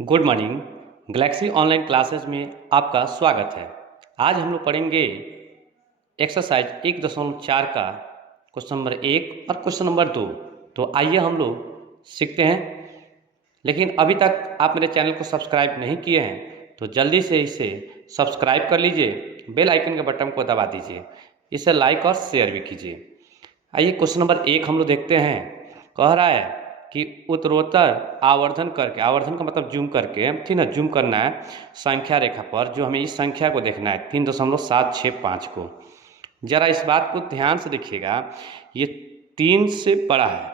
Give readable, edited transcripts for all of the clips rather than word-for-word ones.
Good morning. Galaxy online classes में आपका स्वागत है। आज हम लोग पढ़ेंगे एक्सरसाइज 1.4 का क्वेश्चन नंबर 1 और क्वेश्चन नंबर 2। तो आइए हम लोग सीखते हैं। लेकिन अभी तक आप मेरे चैनल को सब्सक्राइब नहीं किए हैं तो जल्दी से इसे सब्सक्राइब कर लीजिए, बेल आइकन के बटन को दबा दीजिए, इसे लाइक और शेयर भी कीजिए। आइए क्वेश्चन नंबर 1 हम लोग देखते हैं। कह रहा है कि उत्तरोत्तर आवर्धन करके, आवर्धन का मतलब जूम करके, ठीक ना, जूम करना है संख्या रेखा पर, जो हमें इस संख्या को देखना है 3.765 को। जरा इस बात को ध्यान से देखिएगा, ये 3 से बड़ा है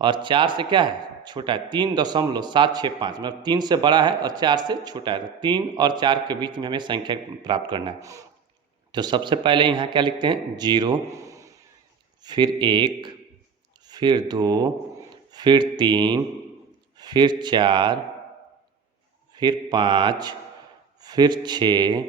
और 4 से क्या है, छोटा है। 3.765 मतलब 3 से बड़ा है और 4 से छोटा है। तो 3 और 4 के बीच में हमें संख्या प्राप्त करना है। तो सबसे पहले यहाँ क्या लिखते हैं, 0, फिर 1, फिर 2, फिर 3, फिर 4, फिर 5, फिर 6,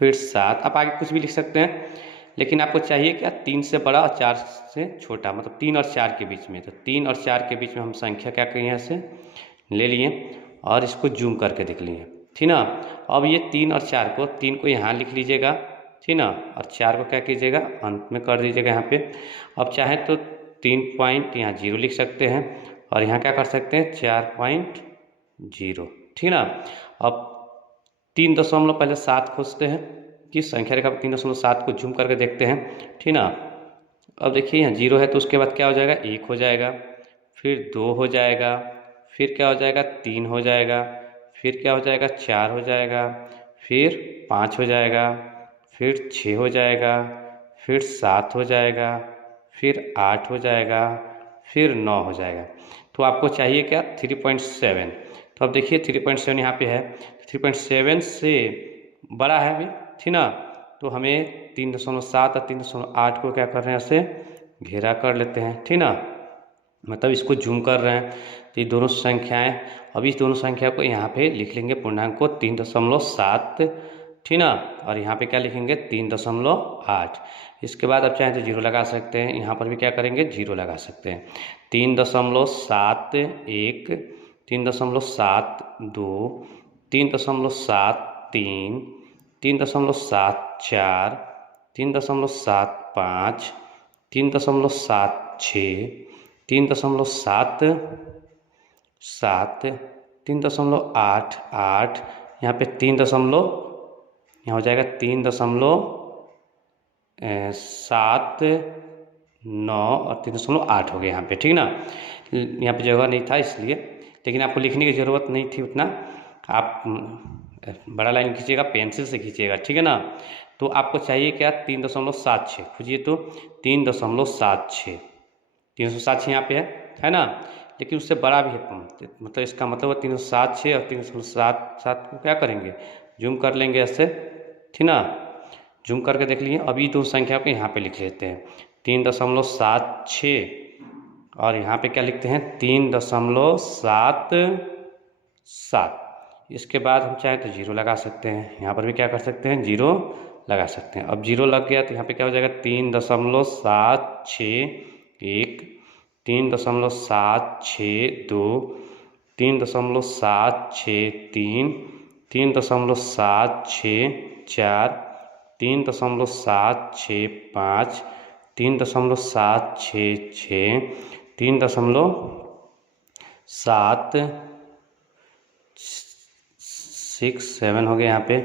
फिर 7। आप आगे कुछ भी लिख सकते हैं, लेकिन आपको चाहिए क्या, 3 से बड़ा और 4 से छोटा, मतलब 3 और 4 के बीच में। तो 3 और 4 के बीच में हम संख्या क्या करें, यहाँ से ले लिए और इसको जूम करके देख लिए, ठीक ना। अब ये 3 और 4 को, 3 को यहाँ लिख लीजिएगा, ठीक ना, और 4 को क्या कीजिएगा, अंत में कर दीजिएगा यहाँ पे। अब चाहे तो 3 पॉइंट यहाँ 0 लिख सकते हैं और यहाँ क्या कर सकते हैं, 4.0, ठीक ना। अब 3.7 खोजते हैं कि संख्या रेखा पर 3.7 को जूम करके देखते हैं, ठीक ना। अब देखिए यहाँ 0 है तो उसके बाद क्या हो जाएगा, 1 हो जाएगा, फिर 2 हो जाएगा, फिर क्या हो जाएगा, 3 हो जाएगा, फिर क्या हो जाएगा, 4 हो जाएगा, फिर 5 हो जाएगा, फिर 6 हो जाएगा, फिर 7 हो जाएगा, फिर 8 हो जाएगा, फिर 9 हो जाएगा। तो आपको चाहिए क्या, 3.7। तो अब देखिए 3.7 यहाँ पे है, 3.7 से बड़ा है अभी, ठीक ना। तो हमें 3.7 और 3.8 को क्या कर रहे हैं, ऐसे घेरा कर लेते हैं, ठीक ना, मतलब इसको जूम कर रहे हैं। तो ये दोनों संख्याएं, अभी इस दोनों संख्या को यहाँ पे लिख लेंगे पूर्णांक को 3.7, ठीक ना, और यहाँ पे क्या लिखेंगे, 3.8। इसके बाद अब चाहे तो 0 लगा सकते हैं, यहाँ पर भी क्या करेंगे, 0 लगा सकते हैं। 3.71, 3.72, 3.73, 3.74, 3.75, 3.76, 3.77, 3.88, यहाँ पे 3 दशमलव, यहाँ हो जाएगा 3.79 और 3.8 हो गया यहाँ पे, ठीक ना। यहाँ पे जगह नहीं था इसलिए, लेकिन आपको लिखने की ज़रूरत नहीं थी उतना। आप बड़ा लाइन खींचिएगा, पेंसिल से खींचिएगा, ठीक है ना। तो आपको चाहिए क्या, 3.76 खोजिए। तो 3.76, 376 यहाँ पे है ना, लेकिन उससे बड़ा भी है, मतलब इसका मतलब 376 और 377 को क्या करेंगे, जूम कर लेंगे ऐसे, ठीक ना। जूम करके देख लिए। अभी तो संख्या को यहाँ पे लिख लेते हैं 3.76 और यहाँ पे क्या लिखते हैं, 3.77। इसके बाद हम चाहे तो 0 लगा सकते हैं, यहाँ पर भी क्या कर सकते हैं, 0 लगा सकते हैं। अब 0 लग गया तो यहाँ पे क्या हो जाएगा, 3.761, 3.762, 3.763, 3.764, 3.765, 3.766, 3.767 हो गया यहाँ पे।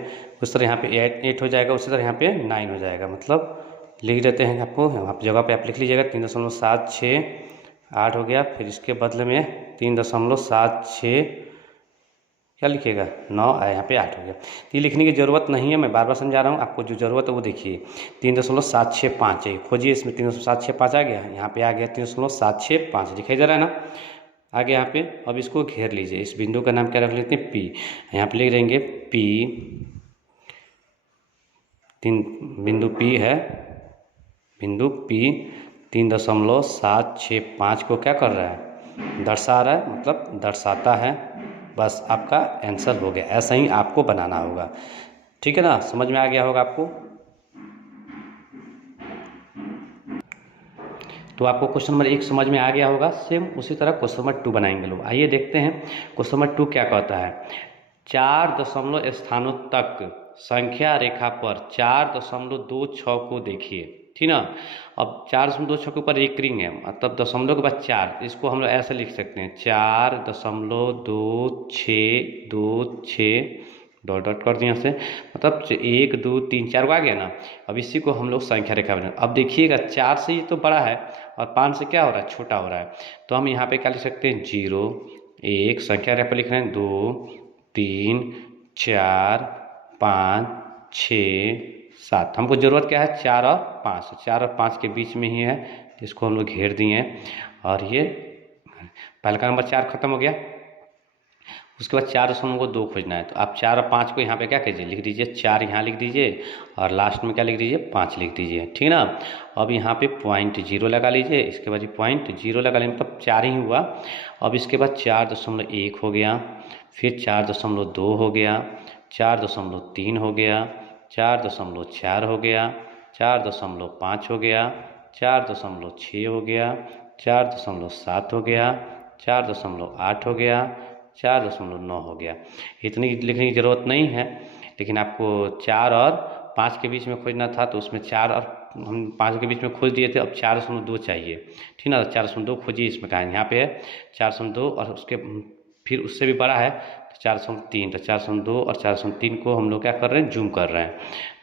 उस तरह यहाँ पे 8 हो जाएगा, उसी तरह यहाँ पे 9 हो जाएगा। मतलब लिख देते हैं आपको, यहाँ पे जगह पे आप लिख लीजिएगा 3.768 हो गया। फिर इसके बदले में 3.76 क्या लिखिएगा, 9 आया, यहाँ पे 8 हो गया। तो ये लिखने की ज़रूरत नहीं है, मैं बार बार समझा रहा हूँ, आपको जो ज़रूरत है वो देखिए। 3.765 है, खोजिए, इसमें 3.765 आ गया, यहाँ पे आ गया 3.765, दिखाई जा रहा है ना, आगे यहाँ पे। अब इसको घेर लीजिए, इस बिंदु का नाम क्या रख लेते हैं, P। यहाँ पे लिख देंगे P, बिंदु P है, बिंदु P 3.765 को क्या कर रहा है, दर्शा रहा है, मतलब दर्शाता है। बस आपका आंसर हो गया। ऐसा ही आपको बनाना होगा, ठीक है ना, समझ में आ गया होगा आपको। तो आपको क्वेश्चन नंबर 1 समझ में आ गया होगा। सेम उसी तरह क्वेश्चन नंबर 2 बनाएंगे लोग। आइए देखते हैं क्वेश्चन नंबर 2 क्या कहता है। 4 दशमलव स्थानों तक संख्या रेखा पर 4.26 को देखिए, ठीक ना। अब 4.26 के ऊपर एक रिंग है, मतलब दशमलव के बाद 4, इसको हम लोग ऐसे लिख सकते हैं 4.2626 डॉट डॉट कर दिए यहाँ से, मतलब 1 2 3 4 आ गया ना। अब इसी को हम लोग संख्या रेखा बना। अब देखिएगा 4 से ये तो बड़ा है और 5 से क्या हो रहा है, छोटा हो रहा है। तो हम यहाँ पे क्या लिख सकते हैं 0 1 संख्या रेखा पर लिख रहे हैं 2 3 4 5 6 7। हमको ज़रूरत क्या है 4 और 5, 4 और 5 के बीच में ही है, जिसको हम लोग घेर दिए हैं। और ये पहला का नंबर 4 खत्म हो गया। उसके बाद 4.2 खोजना है। तो आप 4 और 5 को यहाँ पे क्या कीजिए, लिख दीजिए 4 यहाँ लिख दीजिए और लास्ट में क्या लिख दीजिए 5 लिख दीजिए, ठीक ना। अब यहाँ पे पॉइंट 0 लगा लीजिए, इसके बाद ये पॉइंट 0 लगा लीजिए, मतलब 4 ही हुआ। अब इसके बाद 4.1 हो गया, फिर 4.2 हो गया, 4.3 हो गया, 4.4 हो गया, 4.5 हो गया, 4.6 हो गया, 4.7 हो गया, 4.8 हो गया, 4.9 हो गया। इतनी लिखने की ज़रूरत नहीं है, लेकिन आपको 4 और 5 के बीच में खोजना था, तो उसमें 4 और हम 5 के बीच में खोज दिए थे। अब 4.2 चाहिए, ठीक ना। 4.2 खोजिए, इसमें कहाँ है, यहाँ पे है 4.2 और उसके फिर उससे भी बड़ा है तो 4.3। तो 4.2 और 4.3 को हम लोग क्या कर रहे हैं, जूम कर रहे हैं।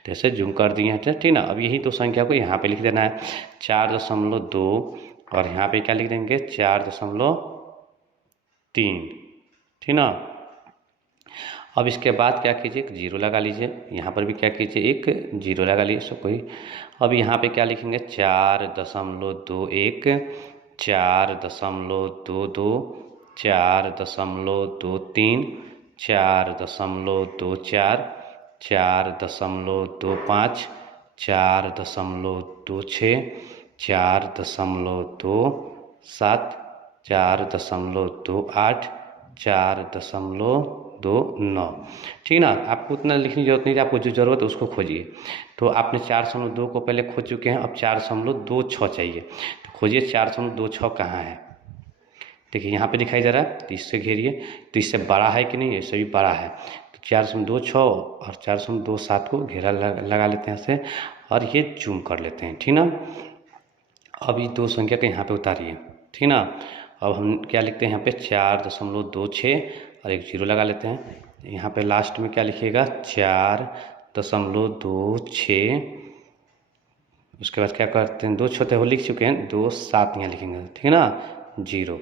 जैसे जूम कर दिए हैं, ठीक ना। अब यही दो संख्या को यहाँ पे लिख देना है 4.2 और यहाँ पे क्या लिख देंगे 4.3, ठीक ना। अब इसके बाद क्या कीजिए, एक 0 लगा लीजिए, यहाँ पर भी क्या कीजिए एक 0 लगा लीजिए सब कोई। अब यहाँ पे क्या लिखेंगे 4.21, 4.22, 4.23, 4.24, 4.25, 4.26, 4.27, 4.28, 4.29, ठीक ना। आपको उतना लिखने की जरूरत नहीं है, आपको जो जरूरत है उसको खोजिए। तो आपने 4.2 को पहले खोज चुके हैं, अब 4.26 चाहिए। तो खोजिए 4.26 कहाँ है। देखिए यहाँ पे दिखाई दे रहा है, तो इससे घेरिए। तो इससे बड़ा है कि नहीं, इससे भी बड़ा है। तो 4.26 और 4.27 को घेरा लगा लेते हैं ऐसे, और ये जूम कर लेते हैं, ठीक ना। अब ये दो संख्या को यहाँ पे उतारिए, ठीक ना। अब हम क्या लिखते हैं यहाँ पे 4.26 और एक 0 लगा लेते हैं। यहाँ पे लास्ट में क्या लिखिएगा 4.26। उसके बाद क्या करते हैं 2 छोटे हो लिख चुके हैं, 2 7 यहाँ लिखेंगे, ठीक है ना, 0,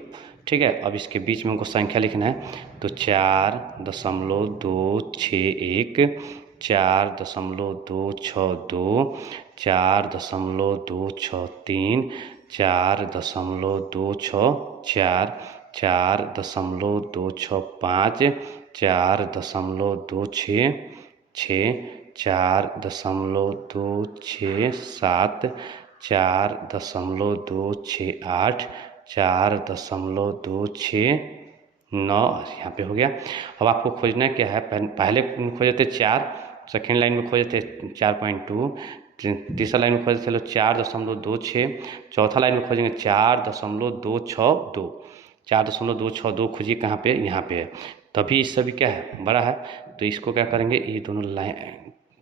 ठीक है। अब इसके बीच में हमको संख्या लिखना है, तो 4.261, 4.262, 4.263, 4.264, 4.265, 4.266, 4.267, 4.268, 4.269, यहाँ पे हो गया। अब आपको खोजना क्या है, पहले खोजे थे 4, सेकेंड लाइन में खोजे थे 4.2, तीसरा लाइन में खोजे थे 4.26, चौथा लाइन में खोजेंगे 4.262, 4.262 खोजिए कहाँ पे, यहाँ पे है। तभी इससे भी क्या है, बड़ा है। तो इसको क्या करेंगे, ये दोनों लाइन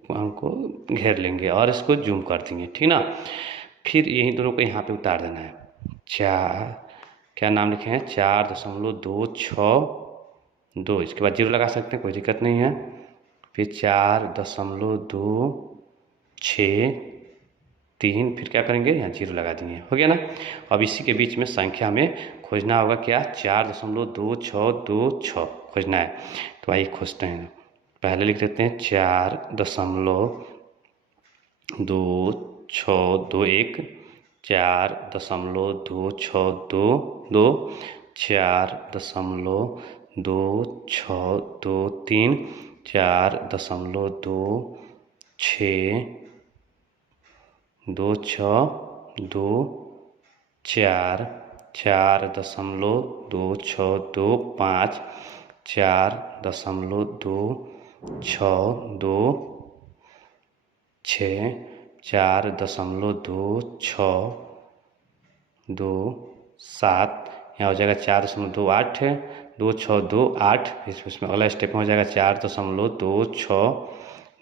को घेर लेंगे और इसको जूम कर देंगे, ठीक ना। फिर यही दोनों को यहाँ पे उतार देना है। क्या नाम लिखे हैं 4.262, इसके बाद 0 लगा सकते हैं, कोई दिक्कत नहीं है। फिर 4.263, फिर क्या करेंगे यहाँ 0 लगा देंगे, हो गया ना। अब इसी के बीच में संख्या में खोजना होगा क्या 4.2626 खोजना है। तो आइए खोजते हैं। पहले लिख देते हैं 4.2621, 4.2622, 4.2623, 4.2624, 4.2625, 4.2626, 4.2627, 27, यहाँ हो जाएगा 4.28, 2628। इसमें अगला स्टेप में हो जाएगा 4.2629।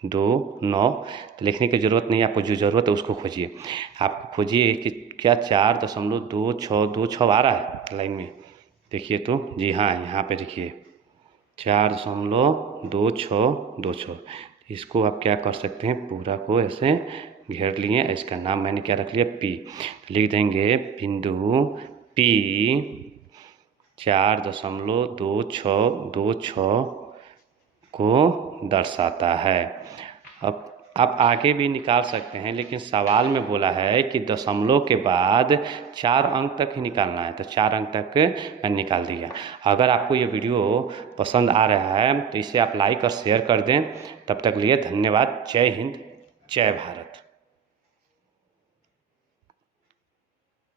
तो लिखने की ज़रूरत नहीं है, आपको जो ज़रूरत है उसको खोजिए। आप खोजिए कि क्या 4.2626 आ रहा है लाइन में, देखिए तो जी हाँ, यहाँ पे देखिए 4.2626। इसको आप क्या कर सकते हैं, पूरा को ऐसे घेर लिए। इसका नाम मैंने क्या रख लिया, पी। तो लिख देंगे बिंदु पी 4.2626 को दर्शाता है। अब आप आगे भी निकाल सकते हैं, लेकिन सवाल में बोला है कि दशमलव के बाद 4 अंक तक ही निकालना है, तो 4 अंक तक मैं निकाल दिया। अगर आपको ये वीडियो पसंद आ रहा है तो इसे आप लाइक और शेयर कर दें। तब तक लिए धन्यवाद। जय हिंद, जय भारत।